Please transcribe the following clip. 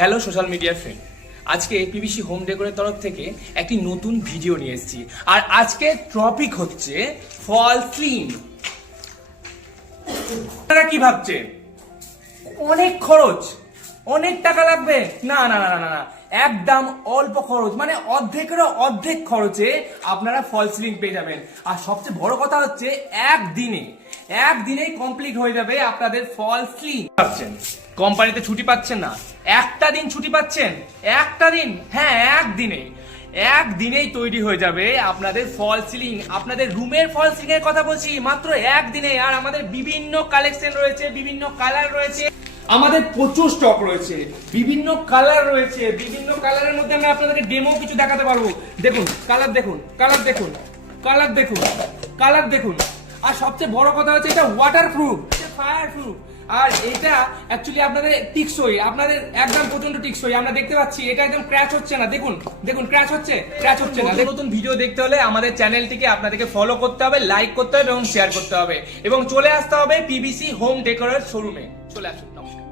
Hello social মিডিয়ার friend, আজকে PVC home ডেকোরের তরফ থেকে একটি নতুন ভিডিও নিয়ে এসেছি। আর আজকে টপিক হচ্ছে ফল সিলিং। আপনারা কি ভাবছেন অনেক খরচ, অনেক টাকা লাগবে? না না না না না, একদম অল্প খরচ, মানে অর্ধেকেরও অর্ধেক খরচে আপনারা ফল সিলিং পেয়ে যাবেন। আর সবচেয়ে বড় কথা হচ্ছে একদিনেই কমপ্লিট হয়ে যাবে আপনাদের ফল সিলিং। ভাবছেন কোম্পানিতে ছুটি পাচ্ছেন না, একটা দিন ছুটি পাচ্ছেন, একটা দিন, হ্যাঁ একদিনেই তৈরি হয়ে যাবে আপনাদের ফল সিলিং। আপনাদের রুমের ফল সিলিং এর কথা বলছি, মাত্র একদিনে। আর আমাদের বিভিন্ন কালেকশন রয়েছে, বিভিন্ন কালার রয়েছে, আমাদের প্রচুর স্টক রয়েছে, বিভিন্ন কালার রয়েছে। বিভিন্ন কালারের মধ্যে আমরা আপনাদেরকে ডেমো কিছু দেখাতে পারবো। দেখুন কালার, দেখুন কালার, দেখুন কালার, দেখুন কালার, দেখুন। আর সবচেয়ে বড় কথা হচ্ছে এটা ওয়াটার প্রুফ, ফায়ার প্রুফ। আর এটা অ্যাকচুয়ালি আপনাদের টিকসই, আপনাদের একদম প্রচন্ড টিকসই। আমরা দেখতে পাচ্ছি এটা একদম ক্র্যাশ হচ্ছে না। দেখুন দেখুন ক্র্যাশ হচ্ছে না। নতুন ভিডিও দেখতে হলে আমাদের চ্যানেলটিকে আপনাদেরকে ফলো করতে হবে, লাইক করতে হবে এবং শেয়ার করতে হবে, এবং চলে আসতে হবে পিবিসি হোম ডেকোরের শোরুমে। চলে আসুন, নমস্কার।